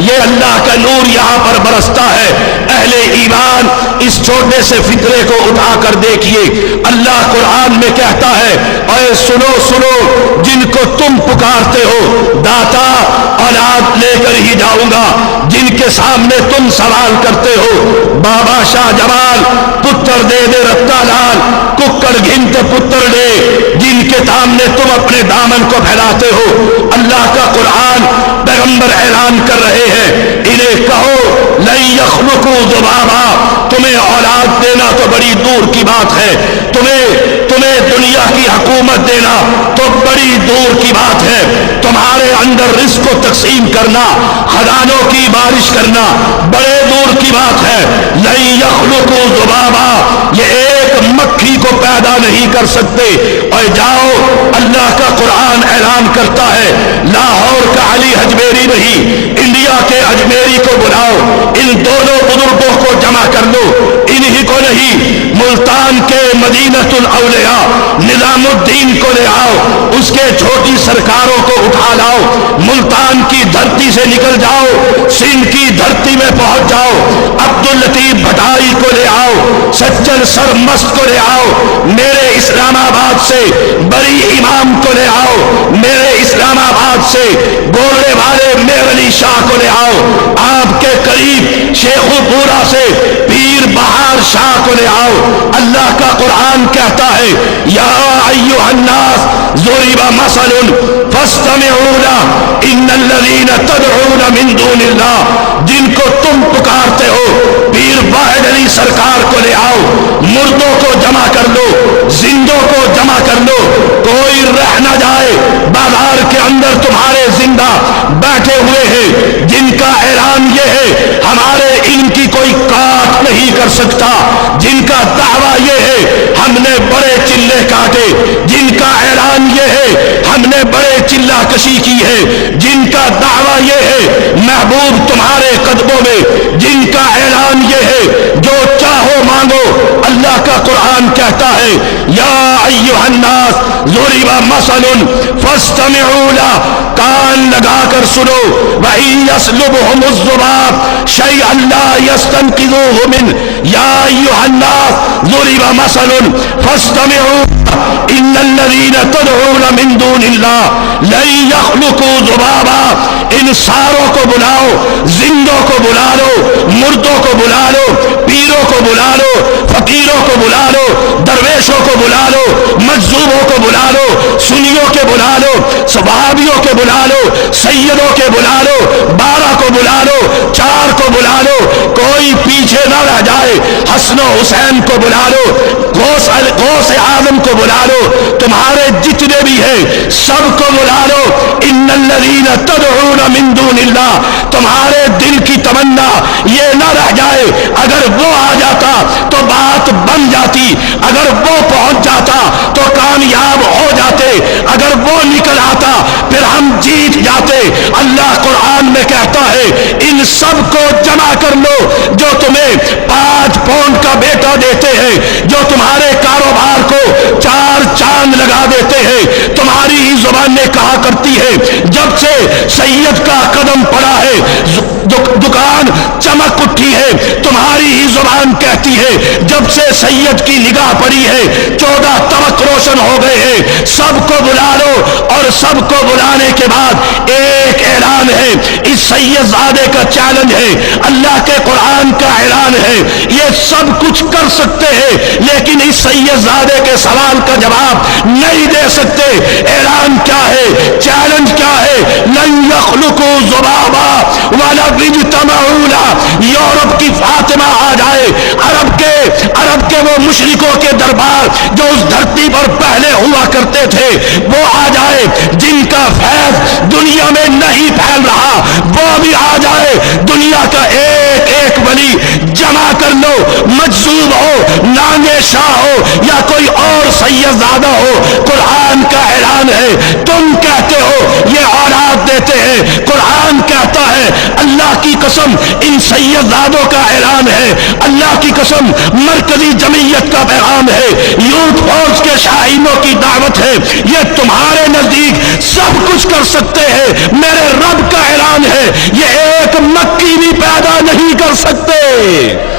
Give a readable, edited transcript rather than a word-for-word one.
یہ اللہ کا نور یہاں پر برستا ہے۔ اہل ایمان اس چھوٹے سے فکرے کو اٹھا کر دیکھیے، اللہ قرآن میں کہتا ہے اے سنو سنو جن کو تم پکارتے ہو، داتا اولاد لے کر ہی جاؤں گا، جن کے سامنے تم سوال کرتے ہو بابا شاہ جمال پتر دے دے رتا لال ککڑ گھنت پتر دے، جن کے سامنے تم اپنے دامن کو پھیلاتے ہو، اللہ کا قرآن پیغمبر اعلان کر رہے ہیں انہیں کہو لن یخلقوا ذبابا، تمہیں اولاد دینا تو بڑی دور کی بات ہے، تمہیں دنیا کی حکومت دینا تو بڑی دور کی بات ہے، تمہارے اندر رزق کو تقسیم کرنا، خزانوں کی بارش کرنا بڑے دور کی بات ہے۔ لن یخلقوا ذبابا، یہ ایک مکھی کو پیدا نہیں کر سکتے۔ اور جاؤ اللہ کا قرآن اعلان کرتا ہے لاہور کا علی اجمیری نہیں، انڈیا کے اجمیری کو بلاؤ، ان دونوں بزرگوں کو جمع کر لو، انہی کو نہیں ملتان کے مدینۃ الاولیاء نظام الدین کو لے آؤ، اس کے چھوٹی سرکاروں کو اٹھا لاؤ، ملتان کی دھرتی سے نکل جاؤ، سندھ کی دھرتی میں پہنچ جاؤ، عبداللطیف بھٹائی کو لے آؤ، سچل سرمست کو لے آؤ، میرے اسلام آباد سے بڑی امام کو لے آؤ، میرے اسلام آباد سے گولے والے میر علی شاہ کو لے آؤ، آپ کے قریب شیخو پورا سے پیر بہار شاہ کو لے آؤ۔ اللہ کا قرآن کہتا ہے یا ایھا الناس ضرب مثل فاستمعوا له ان الذين تدعون من دون اللہ، جن کو تم پکارتے ہو پیر واحد علی سرکار کو لے آؤ، مردوں کو جمع کر لو، زندوں کو جمع کر لو، کوئی رہ نہ جائے، بازار کے اندر تمہارے زندہ بیٹھے ہوئے ہیں جن کا اعلان یہ ہے ہمارے علم کی کوئی کاٹ نہیں کر سکتا، جن کا دعویٰ یہ ہے ہم نے بڑے چلے کاٹے، جن کا اعلان یہ ہے ہم نے بڑے چلہ کشی کی ہے، جن کا دعویٰ یہ ہے محبوب تمہارے قدموں میں، جن کا اعلان یہ ہے جو چاہو مانگو۔ اللہ کا قرآن کہتا ہے یا ایھا الناس ضرب مثل فاستمعوا له، کان لگا کر سنو، وَإِن يَسْلُبْهُمُ الذُّبَابُ شَيْئًا لَا يَسْتَنقِذُوهُ مِنْهُ یا ایھا الناس ضرب مثل فاستمعوا ان الذين تدعون من دون اللہ لن يخلقوا ذبابا، ان ساروں کو بلاؤ، زندوں کو بلا لو، مردوں کو بلا لو، پیروں کو بلا لو، فقیروں کو بلا لو، درویشوں کو بلا لو، مجذوبوں کو بلا لو، سنیوں کے بلا لو، صحابیوں کے بلا لو، سیدوں کے بلا لو، 12 کو بلا لو، 4 کو بلا لو، کوئی پیچھے نہ رہ جائے، حسن و حسین کو بلا لو، غوث اعظم کو بلا لو، تمہارے جتنے بھی ہیں سب کو بلا لو، ان الذین تدعون من دون اللہ، تمہارے دل کی تمنا یہ نہ رہ جائے اگر وہ آ جاتا تو بات بن جاتی، اگر وہ پہنچ جاتا تو کامیاب ہو جاتے، اگر وہ نکل آتا پھر ہم جیت جاتے۔ اللہ قرآن میں کہتا ہے ان سب کو جمع کر لو جو تمہیں 5 پاؤنڈ کا بیٹا دیتے ہیں، جو تمہارے کاروبار کو 4 چاند لگا دیتے ہیں، تمہاری ہی زبانیں کہا کرتی ہے جب سے سید کا قدم پڑا ہے دکان چمک اٹھی ہے، تمہاری ہی زبان کہتی ہے جب سے سید کی نگاہ پڑی ہے 14 طبق روشن ہو گئے ہیں۔ سب کو بلا لو، اور سب کو بلانے کے بعد ایک اعلان ہے، اس سید زادے کا چیلنج ہے، اللہ کے قرآن کا اعلان ہے، یہ سب کچھ کر سکتے ہیں لیکن اس سید زادے کے سوال کا جواب نہیں دے سکتے۔ اعلان کیا ہے، چیلنج کیا ہے؟ لن یخلقوا ذبابا ولو اجتمعوا له، یورپ کی فاطمہ آ جائے، عرب کے وہ مشرکوں کے دربار جو اس دھرتی پر پہلے ہوا کرتے تھے وہ آ جائے، جن کا فیض دنیا میں نہیں پھیل رہا وہ بھی آ جائے، دنیا کا ایک ایک ولی جمع کر لو، مجذوب ہو، نانگ شاہ ہو یا کوئی اور سید زادہ ہو، قرآن کا اعلان ہے، تم کہتے ہو یہ اولاد دیتے ہیں، قرآن کہتا ہے اللہ کی قسم ان سید زادوں کا اعلان ہے، اللہ کی قسم مرکزی جمعیت کا پیغام ہے، یوتھ فورس کے شاہینوں کی دعوت ہے، یہ تمہارے نزدیک سب کچھ کر سکتے ہیں، میرے رب کا اعلان ہے، یہ ایک کر سکتے